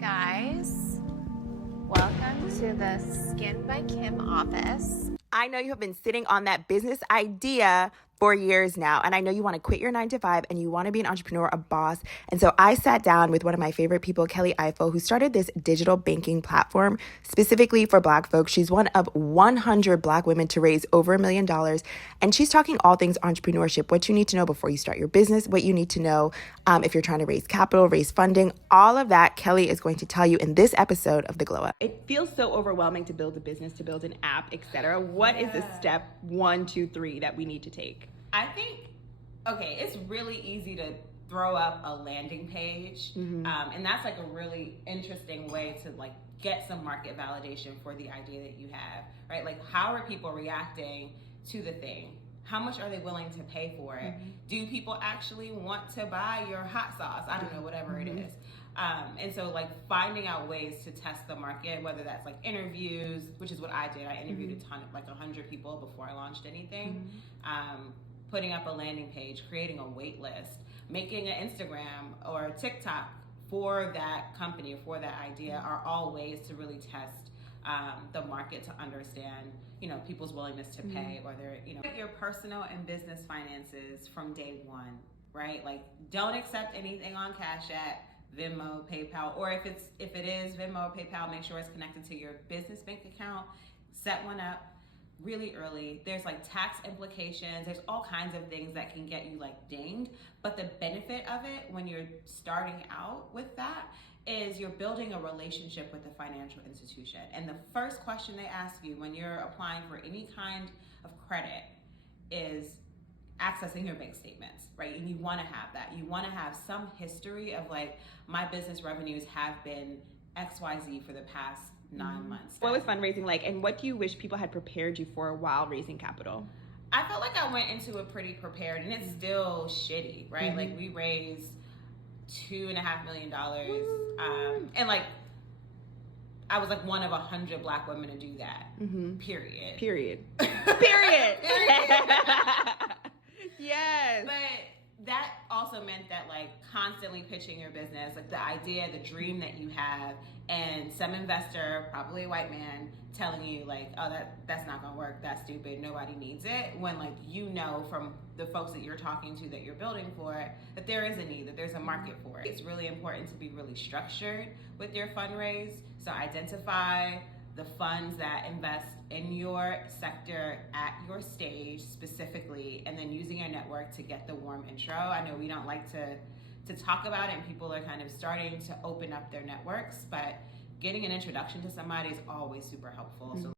guys. Welcome to the Skin by Kim office. I know you have been sitting on that business idea for years now, and I know you want to quit your 9 to 5 and you want to be an entrepreneur, a boss. And so I sat down with one of my favorite people, Kelly Ifil, who started this digital banking platform specifically for Black folks. She's one of 100 Black women to raise over $1 million. And she's talking all things entrepreneurship, what you need to know before you start your business, what you need to know if you're trying to raise capital, raise funding, all of that Kelly is going to tell you in this episode of The Glow Up. It feels so overwhelming to build a business, to build an app, etc. What is the step 1, 2, 3 that we need to take? I think, it's really easy to throw up a landing page. And that's like a really interesting way to like get some market validation for the idea that you have, right? Like, how are people reacting to the thing? How much are they willing to pay for it? Do people actually want to buy your hot sauce? I don't know, whatever it is. And so like finding out ways to test the market, whether that's like interviews, which is what I did. I interviewed a ton of like 100 people before I launched anything. Putting up a landing page, creating a wait list, making an Instagram or a TikTok for that company or for that idea are all ways to really test the market to understand, people's willingness to pay, or their, your personal and business finances from day one, right? Like, don't accept anything on Cash App, Venmo, PayPal, or if it is Venmo or PayPal, make sure it's connected to your business bank account. Set one up really early. There's like tax implications. There's all kinds of things that can get you like dinged. But the benefit of it when you're starting out with that is you're building a relationship with the financial institution. And the first question they ask you when you're applying for any kind of credit is accessing your bank statements, right? And you want to have that. You want to have some history of like, my business revenues have been XYZ for the past 9 months. What was fundraising like, and what do you wish people had prepared you for while raising capital? I felt like I went into it pretty prepared, and it's still shitty, right? Like, we raised $2.5 million, and like, I was like one of 100 Black women to do that. Period. Period. Yes. But that also meant that like constantly pitching your business, like the idea, the dream that you have, and some investor, probably a white man, telling you like, oh, that's not gonna work, that's stupid, nobody needs it, when like from the folks that you're talking to that you're building for that there is a need, that there's a market for it. It's really important to be really structured with your fundraise. So identify the funds that invest in your sector at your stage specifically, and then using your network to get the warm intro. I know we don't like to talk about it, and people are kind of starting to open up their networks, but getting an introduction to somebody is always super helpful. So